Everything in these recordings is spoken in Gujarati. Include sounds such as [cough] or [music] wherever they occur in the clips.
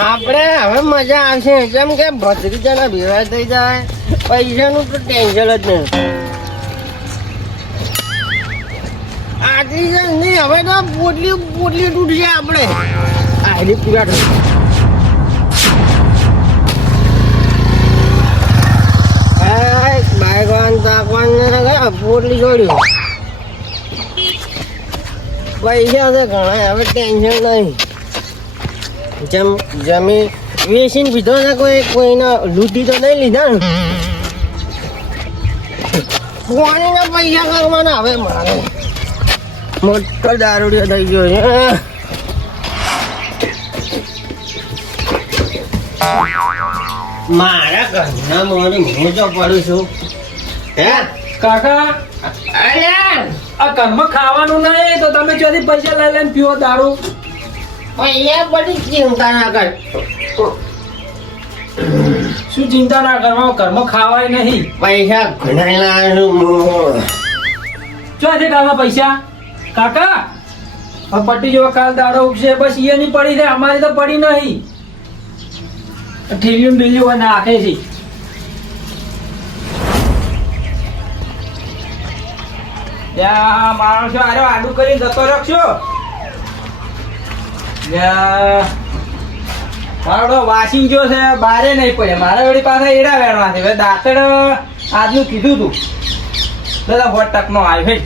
આપણે હવે મજા આવશે. કેમ કે ભત્રીજાના ભેળા થઈ જાય. પૈસાનું તો ટેન્શન જ નહીં. આટલી જ નહીં, હવે તો પોટલી પોટલી તૂટશે આપણે. આટલી પૂરા તાકવાન પોટલી છોડ્યું. પૈસા છે ઘણા, હવે ટેન્શન નહીં. જેમ જમી વેચીને પીધો ને કોઈ કોઈના લૂંટી તો નહીં લીધા ને. પાણીના પૈસા કરવાના હવે મારે. મોટો દારૂડિયો થઈ ગયો છે. મારા ઘરના મોઢે હું તો પડું છું. હે? કાકા અરે આ ઘરમાં ખાવાનું નહીં તો તમે ચોથી પૈસા લઈ લઈને પીવો દારૂ? બધી ચિંતા ના કર. શું ચિંતા ના કરવા ઘરમાં ખાવાય નહીં. પૈસા ઘણા શું છે ચોથી પૈસા? કાકા આ પટ્ટી જેવા કાલ દાડો ઉગશે બસ એ નહીં પડી છે અમારી તો પડી નહીં. ઠેલીઓ બિલ્લીઓ નાખે છે. માણસો આડું કરીને જતો રાખશો મારો વાસી જો છે, બારે નહીં પડે. મારા વળી પાસે એડા વેણવા છે. દાંતડ આજનું કીધું તું. દાદા હોટ ટકનો આવ્યો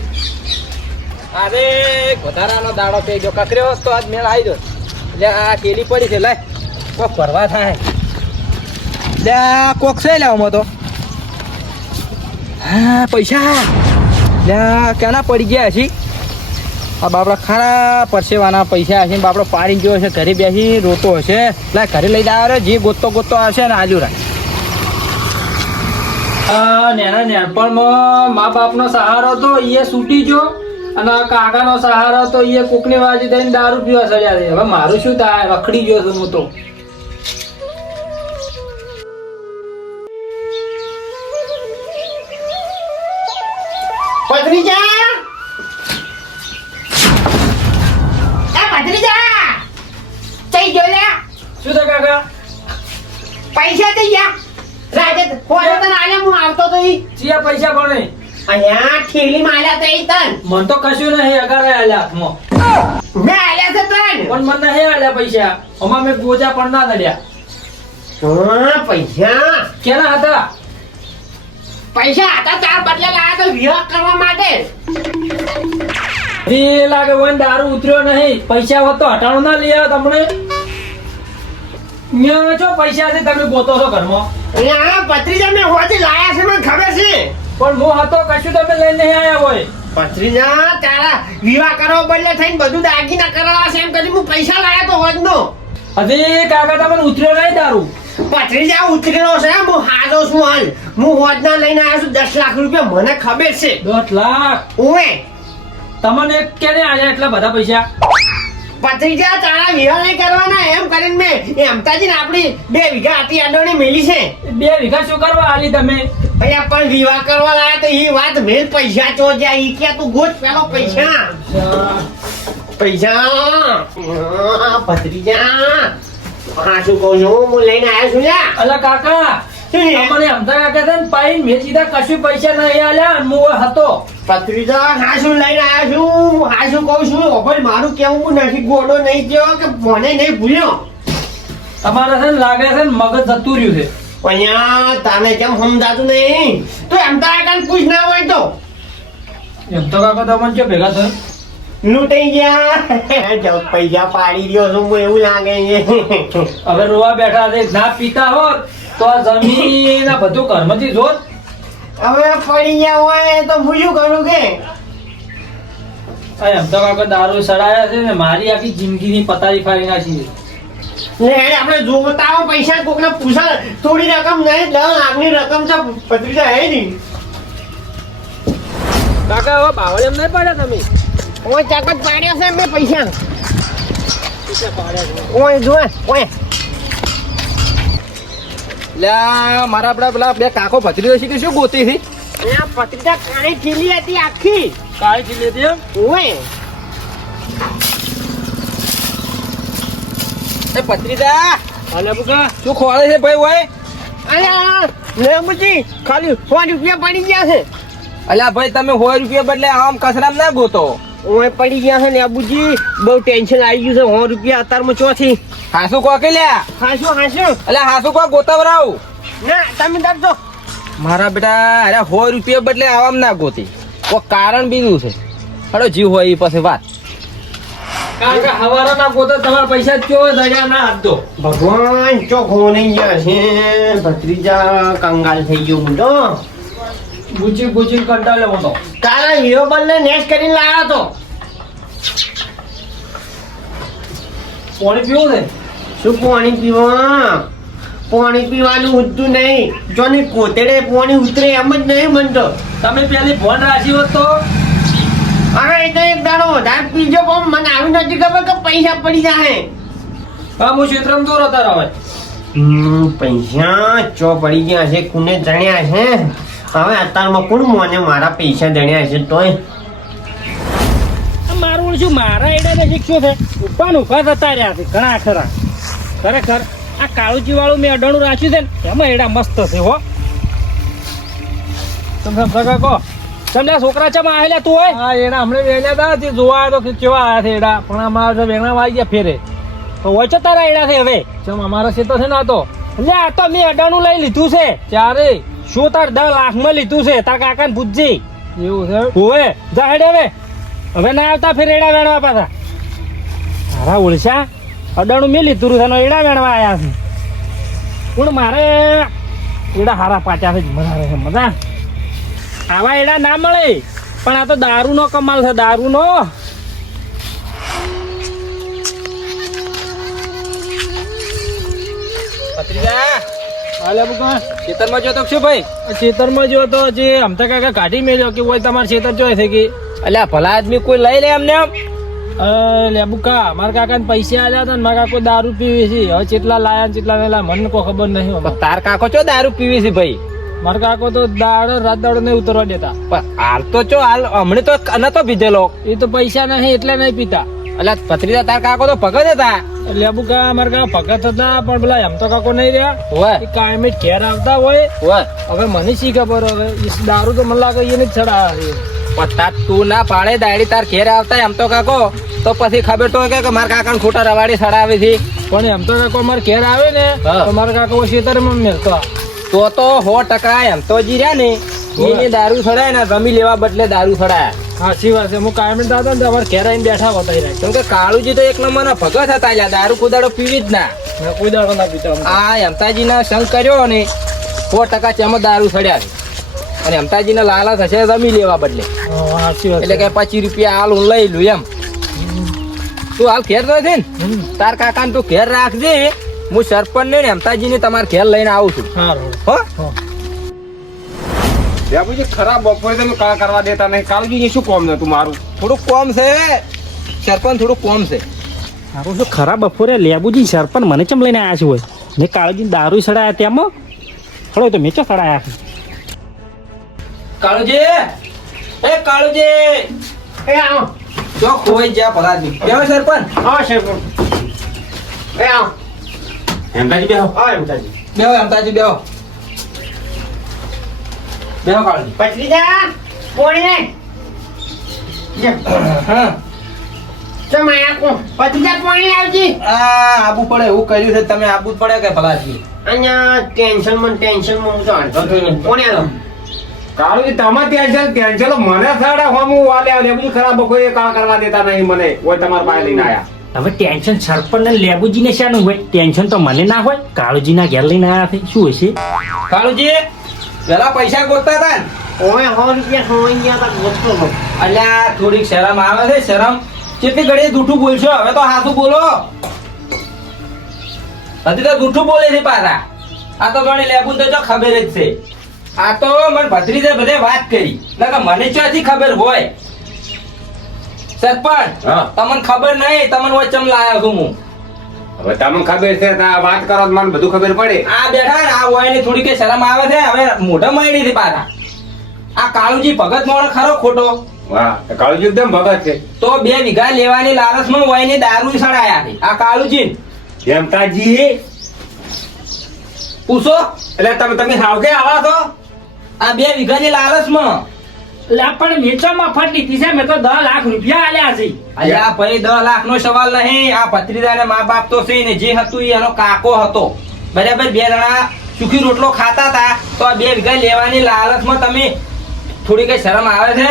અરે વધારાનો દાડો થઈ ગયો કકરે હોત તો આજ મેળ આવી ગયો. એટલે આ કેલી પડી છે, લે. કોક ભરવા થાય. લે કોક છે લેવામાં તો. હા પૈસા. લે ક્યાંના પડી ગયા છે આ બાપડા ખરા પરસેવાના પૈસા હશે ને બાપડો પાડી ગયો હશે ઘરે બેસી રોતો હશે. એટલે ઘરે લઈ જાય જે ગોતતો ગોતતો આવશે ને આજુ રાખ. નેના નેનપણમાં મા બાપનો સહારો તો એ છૂટી ગયો. અને કાકાનો સહારો તો એ કોકની વાજી થઈને દારૂ પીવા સડ્યા છે. હવે મારું શું થાય? રખડી ગયો છું હું તો. ભત્રીજા એ પૈસા થઈ ગયા રાજે ફોન તને આલ્યા હું આવતો તો ઈ ચિયા પૈસા ભણે અહીંયા ઠેલી માં આલ્યા તો તન. મન તો કશું નહીં અગર આલ્યા હાથમાં. મેં આલ્યા છે તન. પણ મને નહીં આલ્યા પૈસા. અમાર મેં ગોજા પણ ના નડ્યા. હા પૈસા. કેના હતા? પૈસા હતા ચાર બદલે લાયા તો વિવાહ કરવા માટે. એ લાગે વન દારૂ ઉતર્યો નહીં. પૈસા હોત તો હટાણું ના લઈ આવ્યો તમને. ન્યા છો પૈસા છે તમે ગોતો છો ઘરમાં? અહીંયા પત્રીજા મેં હોતી લાયા છે મને ખબર છે. પણ હું હતો કશું તમે લઈને નહીં આયા હોય. પત્રીજા તારા વિવાહ કરો બદલે થઈને બધું દાગીના કરાવવા છે એમ કરી હું પૈસા લાયા તો હોજનો. હજી કાકા તમને ઉતર્યો નહીં દારૂ? પત્રીજા ઉતરેલો છે હું હાજો છું હાલ. હું હોજના લઈને આવ્યો છું દસ લાખ રૂપિયા મને ખબર છે. દસ લાખ? ઓએ તમને કેને આલ્યા એટલા બધા પૈસા? ભત્રીજા તારા વિવાહ નહીં કરવાના એમ કરીને મેં એમતાજીને આપણી બે વીઘા આટી આડોને મેલી છે. બે વીઘા શું કરવા આલી તમે? અહીંયા પણ વિવાહ કરવા લાયા તો એ વાત મેલ પૈસા ચો જાય ઈ ક્યાં તું ગોત પેલો પૈસા. પૈસા. આ ભત્રીજા હા શું કહું છું હું લઈને આવ્યો છું અલા કાકા? તમને અમતા કાકા છે પાઈ મેં સીધા કશું પૈસા નહીં આલ્યા અને હું હતો. ભત્રીજા હા શું લઈને આવ્યો છું? હા શું કહું છું? ઓભળ મારું કેવું નથી ગોડો નહીં થયો કે મને નહીં ભૂલ્યો? તમારે છે ને લાગે છે ને મગજ જતું રહ્યું છે. અહીંયા તને કેમ સમજાતું નહીં? તો એમ કાન પૂછ ના હોય તો. એમ તો કાકા તમને જો ભેગા થયો? લૂંટાઈ ગયા. પૈસા પાડી રહ્યો છું એવું લાગે છે. હવે રોવા બેઠા છે. ના પીતા હોત તો આ જમીન બધું ઘરમાંથી જોત. હવે પડી ગયા હોય તો હું શું કરું કે? એમ તો કાકા દારૂ સડાયા છે ને મારી આખી જિંદગીની પતારી ફાડી નાખી છે. ને આપણે જોતા પૈસા કોકને પૂછા થોડી રકમ નહીં દસ લાખની રકમ તો પત્રિકા હે નહીં? કાકા હવે બાવળ એમ નહીં પડ્યા તમે? ઓય ચાકત પાડ્યા છે મેં પૈસા. ઓય જોય ઓય. લ્યા મારા આપડા પેલા બે કાકો ભત્રી છે કે શું ગોતી હતી પત્રિકા કાળી ખીલી હતી આખી. કાળી હતી ઓય એ પત્રીદા અલે બુકા શું ખોળે છે ભાઈ ઓય? અલ્યા લેમ્બુજી ખાલી સો રૂપિયા પડી ગયા છે. અલ્યા ભાઈ તમે સો રૂપિયા બદલે આમ કસરામ ના ગોતો. ઓય પડી ગયા છે ને આબુજી. બહુ ટેન્શન આવી ગયું છે. સો રૂપિયા અત્યારમાં ચોથી. હાસુ કો કે લ્યા? હાસુ હાસુ. અલ્યા હાસુ કો ગોતાવરાવ. ના તમે ડરજો મારા બેટા અરે સો રૂપિયા બદલે આવામ ના ગોતી. કો કારણ બીજું છે. હડો જીવ હોય એ પાસે વાત. કારણ કે હવારો ના ગોતો તમારા પૈસા જ કેવો દરિયા ના આપતો ભગવાન ચોખો નહીં ગયા છે. ભત્રીજા કંગાલ થઈ ગયો હું તો ગુચી ગુચી કંટાળે હતો. તારા હીરો બલને નેસ કરીને લાવ્યો તો. પાણી પીવું ને? શું પાણી પીવા? પાણી પીવાનું ઉઠતું નહીં. જો ને કોતેડે પાણી ઉતરે એમ જ નહીં બનતો. તમે પેલી ફોન રાખી હોત તો? અરે એ તો એક દાડો વધારે પીજો પણ મને આવી નથી ખબર કે પૈસા પડી જાય હા હું ક્ષેત્રમાં તો રહેતા રહે પૈસા ચો પડી ગયા છે કોને જાણ્યા છે? હવે અત્યારમાં કોણ મને મારા પૈસા જણ્યા છે તોય? મારું શું મારા એડા નજીક શું છે ઊભા ઊભા થતા રહ્યા છે ઘણા ખરા. ખરેખર આ કાળુજી વાળું મેં અડાણું રાખ્યું છે ને એમાં એડા મસ્ત છે હો. તમે સમજા કહો. તમને છોકરા ચમ આવેલા તું હોય? હા એના હમણાં વેલ્યા હતા તે જોવા આવ્યો તો કે કેવા આવ્યા છે એડા. પણ અમારા તો વેણા વાઈ ગયા ફેરે. તો હોય છે તારા એડા છે હવે? ચમ અમારા ક્ષેત્ર છે ને આ તો. એટલે આ તો મેં અડાણું લઈ લીધું છે. ચારે શું તાર દસ લાખમાં લીધું છે? તાર કાકાને પૂછજે એવું છે? હોવે જા હેડે હવે. હવે ના આવતા ફેર એડા વેણવા પાછા. મારા ઓળશા? અડાણું મેં લીધું છે એડા વેણવા આવ્યા છે. પણ મારે એડા હારા પાચ્યા છે મજા રહે છે મજા. આવા એડા ના મળે. પણ આ તો દારૂનો કમાલ છે દારૂનો. પત્રીજા હાલે બુકા ખેતરમાં જોતો શું ભાઈ? ખેતરમાં જોયો તો જે અમતા કાકા કાઢી મેલ્યો કે હોય તમારે ખેતર જોઈ છે કે અલ્યા ભલા આદમી કોઈ લઈ લે એમને આમ? લેબુકા મારા કાકાને પૈસા આલ્યા હતા ને મારા કાકો દારૂ પીવી છે. હવે ચેટલા લાયા ચેટલા મેલા મને કોઈ ખબર નહીં તાર કાકો ચો દારૂ પીવી છે ભાઈ? મારા કાકો તો દાડો રાત દાડો નહીં ઉતરવા દેતા. પણ હાલ તો ચો હાલ હમણે તો નતો પીધેલો. એ તો પૈસા નહીં એટલે નહીં પીતા. એટલે પથરી તાર કાકો તો ભગત હતા. લેબુકા મારા કા ભગત હતા પણ પેલા એમ તો કાકો નહીં રહ્યા. હોય એ કાયમી જ ઘેર આવતા હોય. હોય હવે મને શી ખબર હવે? દારૂ તો મને લાગે એને જ ચડા પત્તા તું ના પાડે દાડી તાર ઘેર આવતા એમ તો કાકો. તો પછી ખબર તો કે મારા કાકા ખોટા રવાડી સડાવી હતી પણ એમ તો કાકો અમારે ઘેર આવે ને. તો મારા કાકો ખેતરમાં મેળતો તો તો સો ટકા એમ તો જી રહ્યા ને. એને દારૂ સડાય ને ગમી લેવા બદલે દારૂ સડાયા સાચી વાત છે. હું કાયમ દાદા ને તમારે ઘેર આવીને બેઠા હોતા રહ્યા કેમ કે કાળુજી તો એક નંબરના ભગત હતા લ્યા દારૂ કુદાડો પીવી જ ના. કુદાડો ના પીતા. આ હેમતાજીના સંગ કર્યો ને સો ટકા ચમ દારૂ સડ્યા છે. અને હેમતાજીના લાલા થશે જમી લેવા બદલે. એટલે કે પચીસ રૂપિયા હાલ હું લઈ લઉં એમ. તું હાલ ઘેર તો છે ને. તાર કાકાને તું ઘેર રાખજે. હું સરપંચ ને હેમતાજીને તમારે ઘેર લઈને આવું છું. હા. બાબુજી ખરાબ બપોરે તમે કા કરવા દેતા નહીં. કાલજી શું કોમ નતું મારું? થોડુંક કોમ છે. સરપંચ થોડુંક કોમ છે. મારું શું ખરાબ બપોરે લેબુજી સરપંચ મને ચમ લઈને આવ્યા છે હોય મેં કાળજી દારૂ સડાયા તેમાં ખડો તો મેં ચો સડાયા છે? કાળુજી! એ કાળુજી! એ આવો. જો ખોઈ જ્યાં પરાજી. કેવો સરપંચ. હા સરપંચ. એ આવો. હેમતાજી બેહો. હા એમ તાજી બેહો હેમતાજી બેહો. બેહો કાળુજી. પત્રીજા પોણી ને હા. ચમ આયા કો પત્રીજા પોણી આવજી. આ આબુ પડે એવું કર્યું છે તમે આબુ પડે કે ભલાજી? અહીંયા ટેન્શનમાં ટેન્શનમાં હું તો અડધો થઈને પોણી આલો? કાળુજી તમે ટેન્શન ટેન્શન મને સાડા હોમું વાલે આલે બધું ખરાબ બપોરે કાળ કરવા દેતા નહીં મને. ઓય તમારા પાસે લઈને આયા. હવે ટેન્શન સરપંચ ને લેબુજી ને શાનું હોય? ટેન્શન તો મને ના હોય. કાળુજી ના ઘેર લઈને આયા છે. શું હશે? કાળુજી પેલા પૈસા ગોતતા હતા ને? ઓય સો રૂપિયા ખવાઈ ગયા તા ગોતતો હતો. અલ્યા થોડીક શરમ આવે છે શરમ. કેટલી ઘડી જૂઠું બોલશો? હવે તો હાથું બોલો. હજી તો જૂઠું બોલે છે પાછા. આ તો ગણી લેબુ તો જો ખબર જ છે. આ તો મને ભત્રીજે બધે વાત કરી. નકર મને ચોથી ખબર હોય. સરપંચ તમને ખબર નહીં તમને વચમ લાયો છું હું. હવે તમને ખબર છે આ વાત કરો તો મને બધું ખબર પડે. આ બેઠા ને આ હોય ને થોડી કે શરમ આવે છે હવે મોઢા માંડી થી પાછા. આ કાળુજી ભગત મોણ ખરો ખોટો. વાહ કાળુજી એકદમ ભગત છે. તો બે વીઘા લેવાની લાલચમાં વહીને દારૂ સડાયા છે. આ કાળુજી હેમતાજી પૂછો. એટલે તમે તમે સાવકે આવા છો? આ બે વીઘાની લાલચમાં. પણ મેચો મફત લીધી છે મેં તો દસ લાખ રૂપિયા આલ્યા છે. અલ્યા ભાઈ દસ લાખ નો સવાલ નહીં. આ ભત્રીજાને મા બાપ તો છે ને જે હતું એનો કાકો હતો. બરાબર બે જણા સુખી રોટલો ખાતા હતા. તો આ બે વીઘા લેવાની લાલચમાં તમે થોડી કઈ શરમ આવે છે?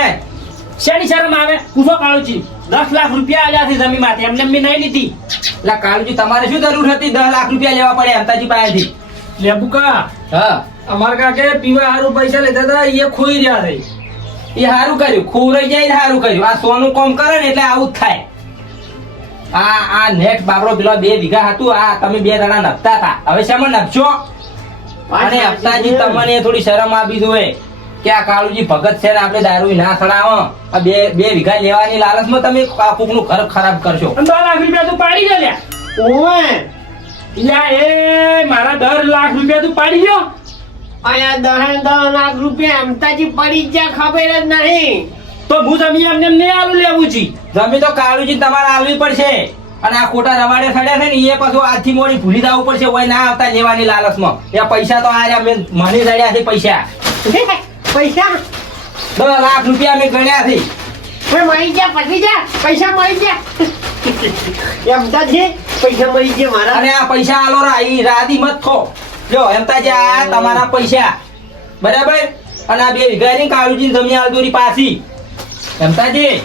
શેની શરમ આવે? પૂછો કાળુજી દસ લાખ રૂપિયા આલ્યા છે જમીનમાંથી એમને એમ નહીં લીધી. એટલે કાળુજી તમારે શું જરૂર હતી? દસ લાખ રૂપિયા લેવા પડે અમતાજી પાસેથી. લેબુકા હા. અમાર કાકે પીવા હારું પૈસા લેતા હતા એ ખોઈ રહ્યા છે. એ સારું કર્યું. ખોરાઈ જાય સારું કર્યું. આ સોનું કોમ કરે ને એટલે આવું જ થાય. આ આ નેટ બાબરો પેલો બે વીઘા હતું. આ તમે બે જણા નપતા હતા. હવે શેમાં નપશો અને હપ્તાજી તમને થોડી શરમ આપી જોઈએ કે આ કાળુજી ભગત છે ને આપણે દારૂ ના સડાવો. આ બે બે વીઘા લેવાની લાલચમાં તમે આ કોકનું ઘર ખરાબ કરશો. અને દસ લાખ રૂપિયા તું પાડી દે લ્યા. ઓય લ્યા એ મારા દર લાખ રૂપિયા તું પાડી ગયો? અહીંયા દહન દહન લાખ રૂપિયા અમતાજી પડી જ્યાં ખબર જ નહીં. તો હું જમી એમને નહીં આલુ લેવું છી જમી તો કાળુજી તમારે આલવી પડશે. અને આ ખોટા રવાડે સડ્યા છે ને એ પાછું આજથી મોડી ભૂલી જવું પડશે હોય ના આવતા લેવાની લાલચમાં. એ પૈસા તો આર્યા મેં મને સડ્યા છે પૈસા. પૈસા? દસ લાખ રૂપિયા મેં ગણ્યા છે. મેં મળી ગયા પછી જા પૈસા મળી ગયા? [laughs] અમતાજી પૈસા મળી ગયા મારા. અને આ પૈસા આલો રા એ રાધી મત ખો જો એમ તાજે આ તમારા પૈસા. બરાબર? અને આ બે વીઘા ની કાળુજી જમી આવતોરી પાછી. એમ તાજે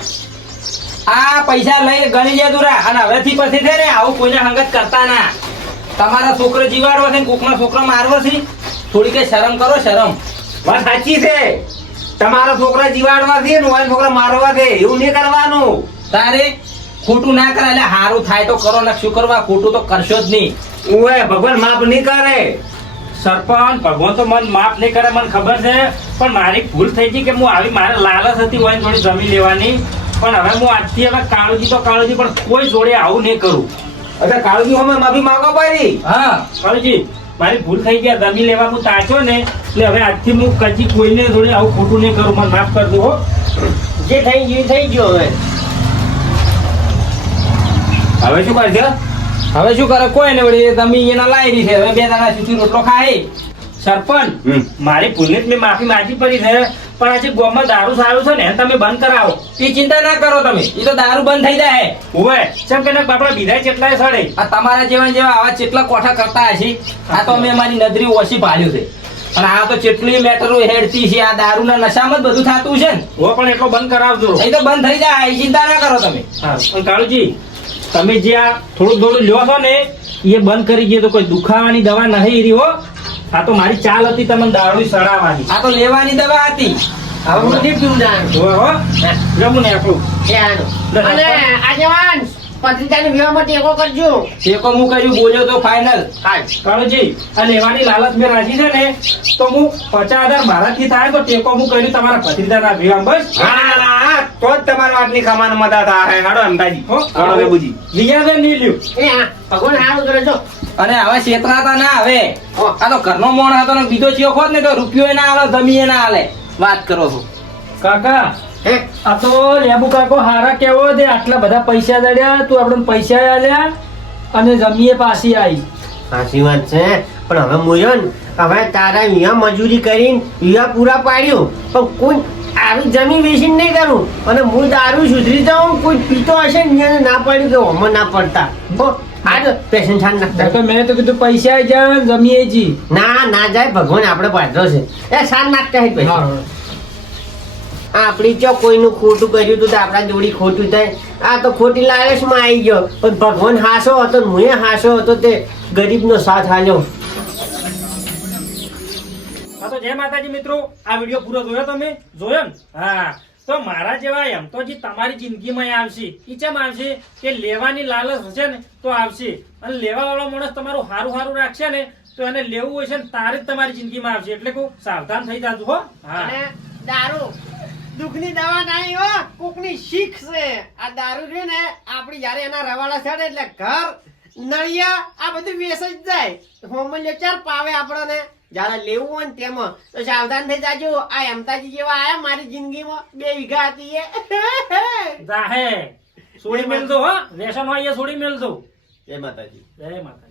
આ પૈસા લઈ ગણી જાય રા અને હવેથી પછી છે ને આવું કોઈને હંગત કરતા ના. તમારા છોકરો જીવાડવો છે કોકનો છોકરો મારવો છે? થોડી કઈ શરમ કરો શરમ. વાત સાચી છે. તમારા છોકરા જીવાડવા છે ને ઓય છોકરા મારવા છે એવું નહીં કરવાનું. તારે ખોટું ના કરે એટલે સારું થાય તો કરો ને શું કરવા? ખોટું તો કરશો જ નહીં. ઓય ભગવાન માફ નહીં કરે. સરપંચ ભગવાન તો મન માફ નહીં કરે મને ખબર છે. પણ મારી ભૂલ થઈ ગઈ કે હું આવી મારે લાલચ હતી હોય થોડી જમી લેવાની. પણ હવે હું આજથી હવે કાળુજી તો કાળુજી પણ કોઈ જોડે આવું નહીં કરું. અચ્છા કાળજી અમે માફી માંગો પડી? હા કાળુજી મારી ભૂલ થઈ ગયા જમી લેવા હું તાચ્યો ને એટલે હવે આજથી હું કદી કોઈને જોડે આવું ખોટું નહીં કરું મને માફ કરી દો હો. જે થઈ ગયું થઈ ગયું હવે. હવે શું કરશે હવે શું કરે? કોઈ ને વળી તમે એના લાયરી છે. હવે બે દાડા સુધી રોટલો ખાય. સરપંચ મારી ભૂલની મેં માફી માંગી પડી છે. પણ આજે ગોમાં દારૂ સારું છે ને તમે બંધ કરાવો. એ ચિંતા ના કરો તમે. એ તો દારૂ બંધ થઈ જાય. હોય જેમ કે બાપડા બીજા કેટલાય સડે? આ તમારા જેવા જેવા આવા કેટલા કોઠા કરતા હશે? આ તો અમે મારી નજરી ઓછી પાડ્યું છે. અને આ તો કેટલી મેટરો હેડતી છે. આ દારૂના નશામાં જ બધું થતું છે ને. હો પણ એટલો બંધ કરાવજો. એ તો બંધ થઈ જાય. ચિંતા ના કરો તમે. હા પણ કાળુજી તમે જે આ થોડું થોડું લ્યો છો ને એ બંધ કરી દે તો કોઈ દુખાવાની દવા નહીં રહી હો. આ તો મારી ચાલ હતી તમને દારૂ સડાવવાની. આ તો લેવાની દવા હતી. હવે હું નથી પીવું જાણ હો. હો જમું ને આપણું. અને આગેવાન પત્રિકાની વિવાહમાં ટેકો કરજો. શેકો હું કર્યું બોલ્યો તો ફાઇનલ કાળુજી આ લેવાની લાલચ મેં રાખી છે ને તો હું પચાસ હજાર મારાથી થાય તો ટેકો હું કર્યું તમારા ભત્રીજાના વિવાહ બસ. હા ના, હા, તો જ તમારા વાતની ખાવાનું મદદ થાય હાડો અમદાજી હો હાડો રે લીયા નહીં લ્યું. એ હા ભગવાન સારું કરે છો અને હવે શેતરાતા ના હવે આ તો ઘરનો મોણ હતો ને બીજો ચિયો ખોત ને તો રૂપિયો ના આલે જમીએ ના આલે. વાત કરો છો. કાકા આ તો લેબુ કાકો હારા કેવો દે આટલા બધા પૈસા દડ્યા તું આપણે પૈસા આલ્યા અને જમીએ પાછી આવી સાચી વાત છે પણ હવે મુજન હવે તારા વિયા મજૂરી કરીને વિયા પૂરા પાડ્યું. પણ કોઈ આવી જમીન વેચીને નહીં કરું. અને હું દારૂ સુધરી જાઉં કોઈ પીતો હશે ને ના પાડ્યું કે હોમાં ના પડતા. હો આ તો પેશન છાન નાખતા. તો મેં તો કીધું પૈસા જાય જમીએ જી. ના ના જાય ભગવાન આપણે પાડ્યો છે. એ સાન નાખતા હે પૈસા. આપણી જો કોઈનું ખોટું કર્યું હતું તો આપણા જોડી ખોટું થાય. આ તો ખોટી લાલચમાં આવી ગયો. પણ ભગવાન હાસો હતો મુએ હાસો હતો તે ગરીબનો સાથ હાલ્યો હા તો જય માતાજી મિત્રો આ વીડિયો પૂરો જોયો તમે? જોયો ને? હા. તો મારા જેવા એમ તો જે તમારી જિંદગીમાં આવશે. એ ચેમ આવશે? કે લેવાની લાલચ હશે ને તો આવશે. અને લેવા વાળો માણસ તમારું સારું સારું રાખશે ને તો એને લેવું હોય છે ને તારે જ તમારી જિંદગીમાં આવશે. એટલે કહું સાવધાન થઈ જાજો હો. હા. દારૂ. દુઃખની દવા નહીં હો કોકની શીખ છે. આ દારૂ રહ્યું ને આપણી જ્યારે એના રવાડા ચડે એટલે ઘર નળિયા આ બધું વેસાઈ જાય. હોમલ્યો ચાર પાવે આપણને. જ્યારે લેવું હોય ને તેમાં તો સાવધાન થઈ જાજો. આ એમતાજી જેવા આયા મારી જિંદગીમાં. બે વીઘા હતી એ. જાહે. છોડી મેલજો હો. વ્યસન હોય એ છોડી મેલજો જય માતાજી. જય માતા